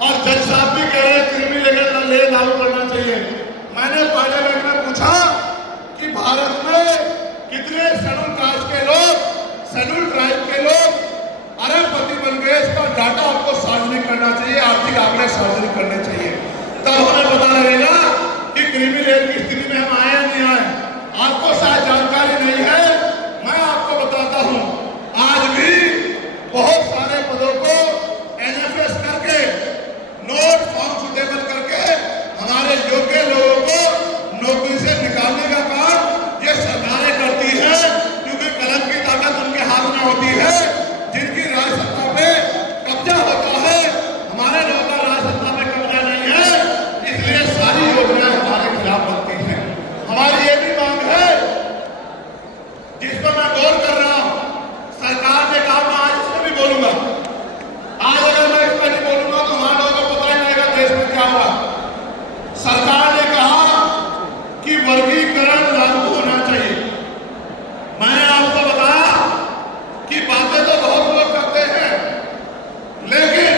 और जज साहब भी कह रहे हैं क्रिमी ले लागू करना चाहिए। मैंने पार्लियामेंट में पूछा कि भारत में कितने शेड्यूल कास्ट के लोग, शेड्यूल ट्राइब के लोग अरबपति बन गए, इसका डाटा आपको सार्वजनिक करना चाहिए, आर्थिक आंकड़े सार्वजनिक करने चाहिए, तब हमें पता लगेगा कि क्रिमी लेयर की स्थिति में हम आए या नहीं आए। आपको शायद जानकारी नहीं है, मैं आपको बताता हूं, आज भी बहुत सारे पदों को एनएफएस करके, नोट फॉर्म सुटेबल करके हमारे योग्य लोगों को नौकरी से निकालने का काम ये सरकारें करती है, क्योंकि कलम की ताकत उनके हाथ में होती है। जिनकी राजसत्ता पे कब्जा होता है, हमारे लोगों का राजसत्ता पे कब्जा नहीं है, इसलिए सारी योजनाएं हमारे खिलाफ बनती हैं। हमारी ये भी मांग है, जिस पर मैं गौर कर रहा हूं, सरकार ने कहा, मैं आज इसमें भी बोलूंगा, आज अगर मैं इस पर नहीं बोलूंगा तो हमारे लोगों को पता ही नहीं लगेगा देश में क्या हुआ। सरकार ने कहा कि वर्गीकरण लागू होना चाहिए। मैंने आपको बताया कि बातें तो बहुत लोग करते हैं, लेकिन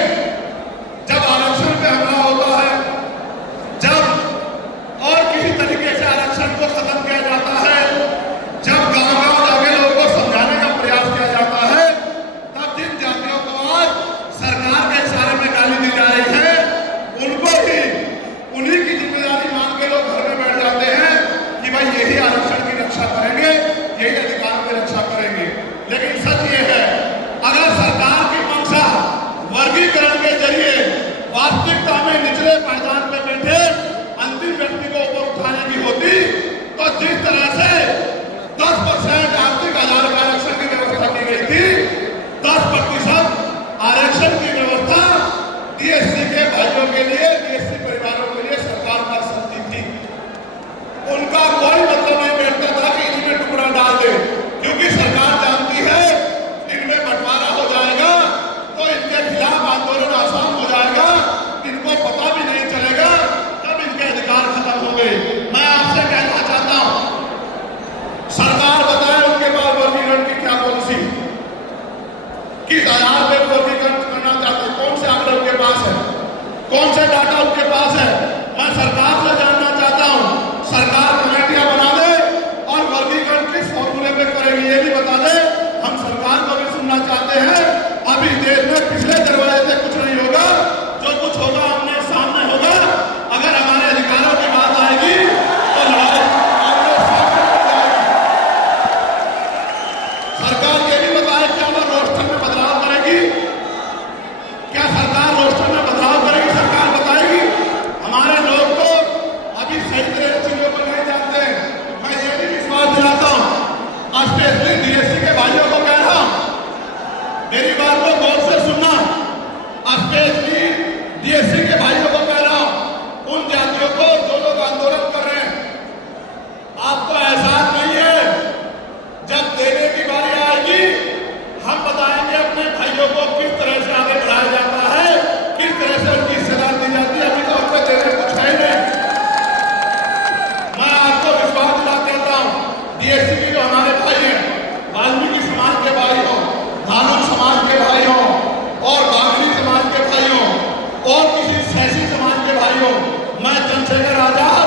जब आरक्षण पे हमला होता है, जब और किसी तरीके से आरक्षण को खत्म किया जाता है, जब गांव-गांव जाके लोगों को समझाने का प्रयास किया जाता है, तब जिन जातियों को आज सरकार के इशारे में गाली दी जा रही है, उनको ही उन्हीं की जिम्मेदारी मान के लोग घर में बैठ जाते हैं कि भाई यही आरक्षण की रक्षा करेंगे, यही अधिकार की रक्षा करेंगे। लेकिन सच ये है, अगर सरकार की मंशा वर्गीकरण के जरिए वास्तविकता में निचले पायदान पे बैठे अंतिम व्यक्ति को ऊपर उठाने की होती, तो जिस तरह से 10% आर्थिक आधार का आरक्षण की व्यवस्था की गई थी, 10% आरक्षण की व्यवस्था डीएससी के भाइयों के लिए, डीएससी परिवारों के लिए सरकार कर सकती थी। उनका कोई मतलब नहीं बैठता था कि इनमें टुकड़ा डाल दे, क्योंकि सरकार जानती है इनमें बंटवारा हो जाएगा तो इनके खिलाफ आंदोलन आसान हो जाएगा, इनको पता भी नहीं चलेगा, तब इनके अधिकार खत्म हो गए। मैं आपसे कहना चाहता हूं, सरकार बताए उनके पास वर्गीकरण की क्या पॉलिसी, किस आधार पर वर्गीकरण करना चाहते हैं, कौन से आंकड़े उनके पास है, कौन से डाटा उनके पास है। मैं सरकार से जानना चाहता हूं, सरकार कमेटियां बना दे और वर्गीकरण किस फॉर्मूले पे करेगी ये भी बता दे। हम सरकार को भी सुनना चाहते हैं। अभी देश में पिछले दरवाजे से कुछ नहीं होगा, जो कुछ होगा आमने सामने होगा। अगर हमारे अधिकारों की बात आएगी तो लड़ाई आमने सामने हो जाएगी। सरकार ये भी बताए क्या वो रोस्टर में बदलाव करेगी, क्या सरकार रोस्टर में बदलाव करेगी, सरकार बताएगी। हमारे लोग तो अभी सही तरह चीजों को नहीं जानते। मैं ये भी विश्वास दिलाता हूं, स्पेशली डीएससी के भाइयों को कह रहा हूं, मेरी बात को गौर से सुनना। स्पेशली डीएससी के भाइयों को कह रहा हूं, उन जातियों को जो लोग आंदोलन कर रहे हैं, आपको एहसास नहीं है, जब देने की बारी आएगी हम बताएंगे अपने भाइयों को किस तरह से आगे बढ़ाया जाता है, किस तरह से उनकी हिस्सेदारी दी जाती है। अभी तो आपको देने कुछ है नहीं। मैं आपको विश्वास दिला देता हूं, डीएससी की जो हमारे भाई हैं, वाल्मीकि समाज के भाई हो, धानु समाज के भाई हो, और बागड़ी समाज के भाई हो, और किसी सैसी समाज के भाई हो, मैं चंद्रशेखर आजाद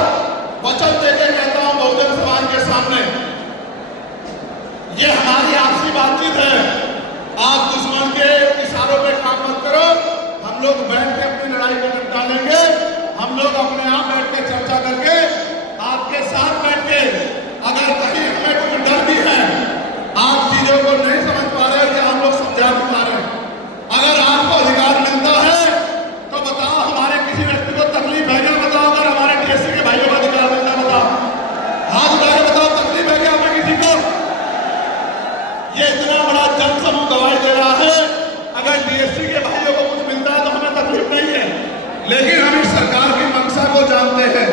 वचन देके कहता हूं बहुजन समाज के सामने, ये हमारी आपसी बातचीत है। आप दुश्मन के इशारों पे काम मत करो, हम लोग बैठ के अपनी लड़ाई को निपटा लेंगे। हम लोग अपने आप बैठ के चर्चा करके आपके साथ बैठ के, अगर कहीं हमें कुछ डर भी है, आप चीजों को नहीं समझ पा रहे या हम लोग समझा भी पा रहे, अगर आपको अधिकार मिलता है तो बताओ, हमारे किसी व्यक्ति को तकलीफ है क्या, बताओ। अगर हमारे डीएससी के भाइयों को अधिकार मिलता है, बताओ, हाथ उठा के बताओ, तकलीफ है क्या हमें किसी को। ये इतना बड़ा जन समूह गवाही दे रहा है, अगर डीएससी के भाइयों को कुछ मिलता है तो हमें तकलीफ नहीं है, लेकिन हम इस सरकार की मंशा को जानते हैं।